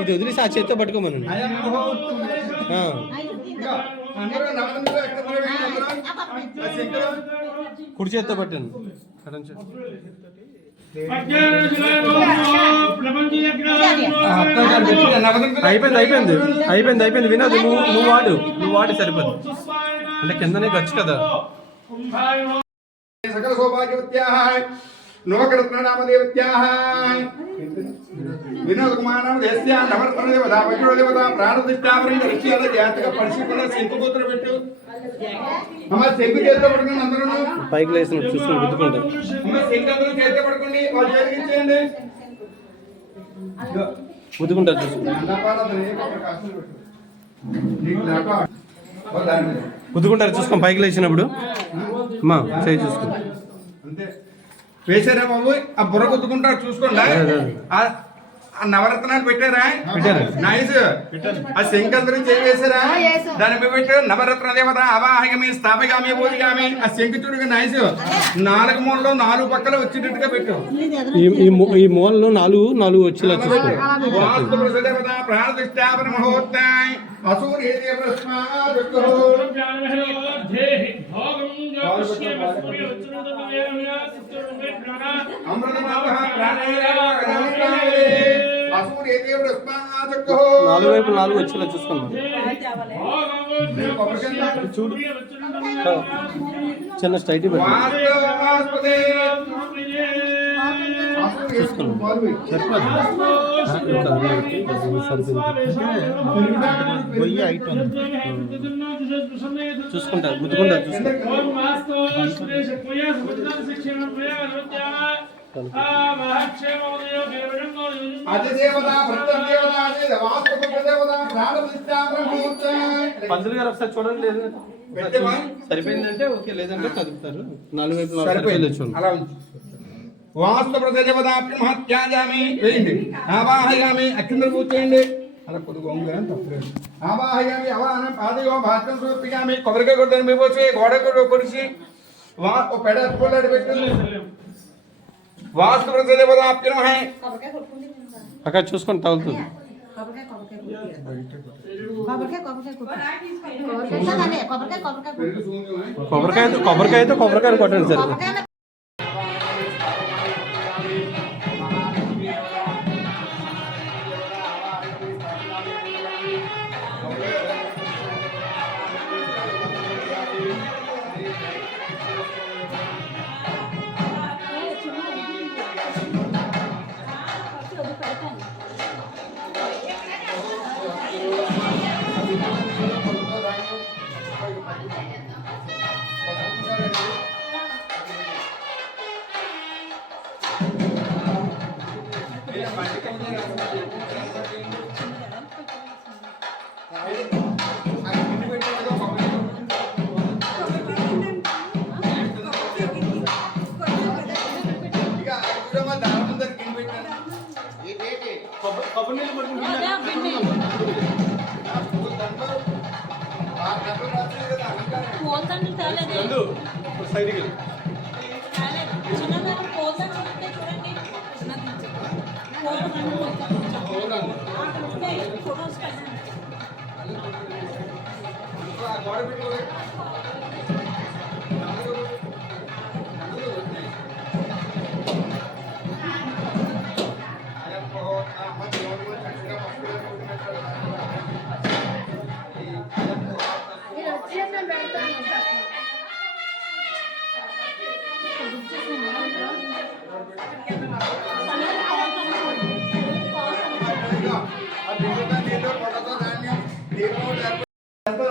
ఇది వదిలేసి ఆ చేత్తో పట్టుకోమనండి. కుడి చేత్తో పట్టండి. అయిపోయింది వినోద్, నువ్వు వాడు సరిపోదు. అంటే కిందనే ఖర్చు కదా. సకల సౌభాగ్యవత్యాః నవకరత్ననామదేవత్యాః వినోద కుమారనామ దేశ్యా నవరత్న దేవత వజ్ర దేవత ప్రాణదిష్టావరణ ఋషియాల జాతక పరిశీలన శంకుపుత్ర పెట్టు. అమ్మ శంకు చేతితో పడుకుని అందరూ పైకి లేసిన చూసుకుని గుర్తుకుంటారు. అమ్మ శంకు అందరూ చేతితో పడుకోండి, వాళ్ళు చేతికి ఇచ్చేయండి. గుర్తుకుంటారు చూసుకుంటారు. గుర్తుకుంటారు చూసుకోండి. పైకి లేచినప్పుడు అమ్మా చేయి చూసుకోండి. అంతే వేసారా బాబు? ఆ బుర్ర గుద్దుకుంటారు చూసుకోండి. ఆ నవరత్నాలు పెట్టారా? నైస్. ఆ శంఖందరం చేసారా? దాని మీద పెట్టారు నవరత్న దేవత అవాహిగమి స్థాపగామి బోధిగామి. ఆ శంఖ చూడుగా నైస్. 4 మూలలో 4 పక్కల వచ్చేటట్టుగా పెట్టు. ఈ మూలలో 4 వచ్చేలా చూసుకోండి. దేవత ప్రాణదిష్టాపన మహోత్తాయ్ అసూర్య నాలుగు వైపు 4 వచ్చేలా చూసుకున్నాం. చిన్న స్టైట్ చూసుకుంటారు. గుర్తుకుంటారు పంతులు గారు ఒకసారి చూడండి. లేదు సరిపోయిందంటే ఓకే, లేదంటే కదుపుతారు. 4 వైపు వాస్తు ప్రదేవతాప్యం మహత్యాజామి వేయండి. ఆవాహయామి అక్షంతలు కూర్చోండి. అలా కొద్దిగా తప్పలేదు. ఆవాహయామి అవాహనం పాదయో భాగ్యం సమర్పిగామి. కొబ్బరికాయ కొట్టని మీ పోసి గోడ కొడిచి పెడ అట్టుకోలేడు పెట్టింది. వాస్తు ప్రదేవతాప్యం అక్కడ చూసుకొని తగులుతుంది. కొబ్బరికాయతో కొట్టండి సార్.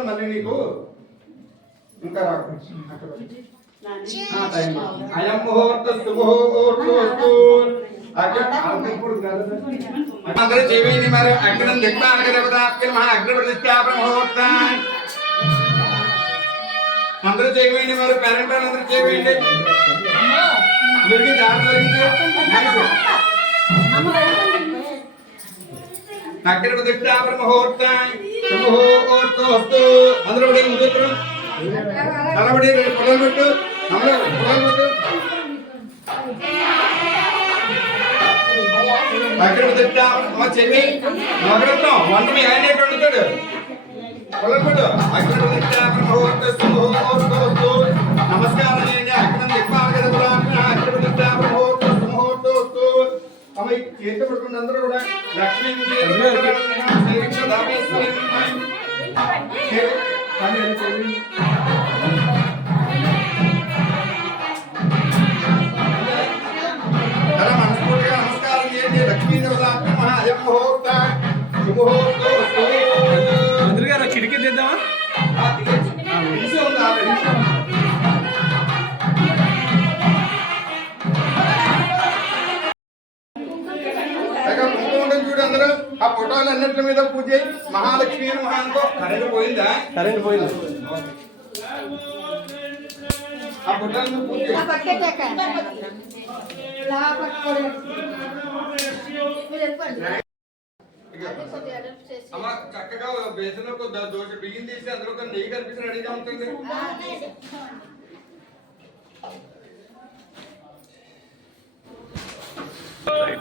మళ్ళీ నీకు ఇంకా అయం ముహూర్త సుముహూర్తోస్తు అందరూ చేయండి. మరి అగ్నం దిక్పాలకదేవతాప్యం అగ్రప్రతిష్టాపన ముహూర్తాన్ని అందరూ చేయండి. మరి పేరెంట్ అందరూ చేయండి. అగ్రప్రతిష్టాపన ముహూర్తాన్ని వస్తూ అందరూ పడి ముందు తలబడి పొలాలు పెట్టు పొలాలు పెట్టు అక్కడ తిట్టా మా చెవి నగరత్నం వంట మీ ఆయన వండుతాడు పొలం పెట్టు అక్కడ తిట్టా నమస్కారం చేయండి అక్కడ చెప్పాలి కదా అక్కడ తిట్టా అమ్మ చేతి పడుకున్న అందరూ కూడా లక్ష్మీ మనస్ఫూర్తిగా నమస్కారం చేయండి లక్ష్మీ ముహూర్త మంత్రి గారు కిటికీ తీద్దామా చూడు అందరూ ఆ ఫోటోలు అన్నింటి మీద పూజ చేయి మహాలక్ష్మి మహాన్కో కరెంట్ పోయిందా కరెంట్ పోయింది ఆ ఫోటోలు పూజ చేయి అమ్మ చక్కగా బేసన్ దోశ బియ్యం తీసి అందులో నెయ్యి కనిపించిన రెడీగా ఉంటుంది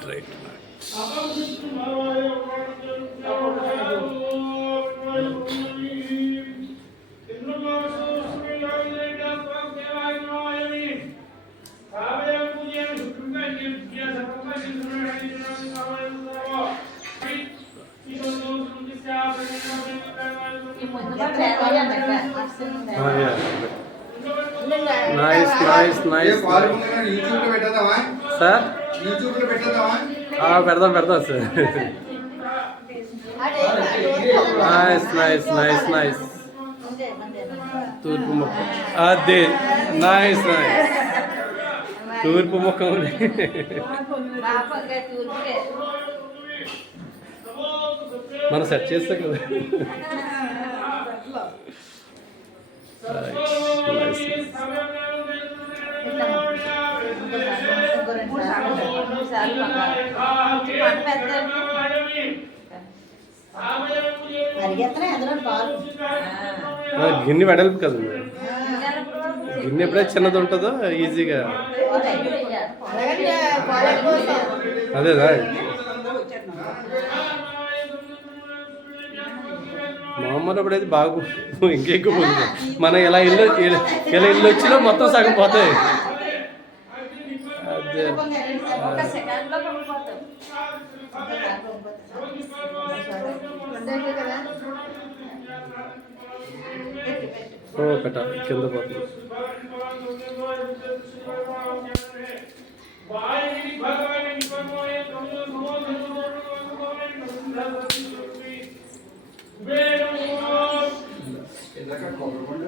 రైట్ నైస్ యూట్యూబ్ లో పెట్టేద్దామా సార్ యూట్యూబ్ లో పెట్టేద్దామా పెడదాం సార్ నైస్ తూర్పు ముఖం అదే నైస్ తూర్పు ముఖం మనం సెట్ చేస్తాం కదా గిన్నె వెడల్పు కదా గిన్నె ఎప్పుడైతే చిన్నది ఉంటుందో ఈజీగా అదేదా మామూలు అప్పుడైతే బాగు ఇంకెక్కువ పోతుంది మనం ఇలా ఇల్లు వచ్చినా మొత్తం సగం పోతాయి అదే పెట్ట కింద పోతుంది కొబ్బరి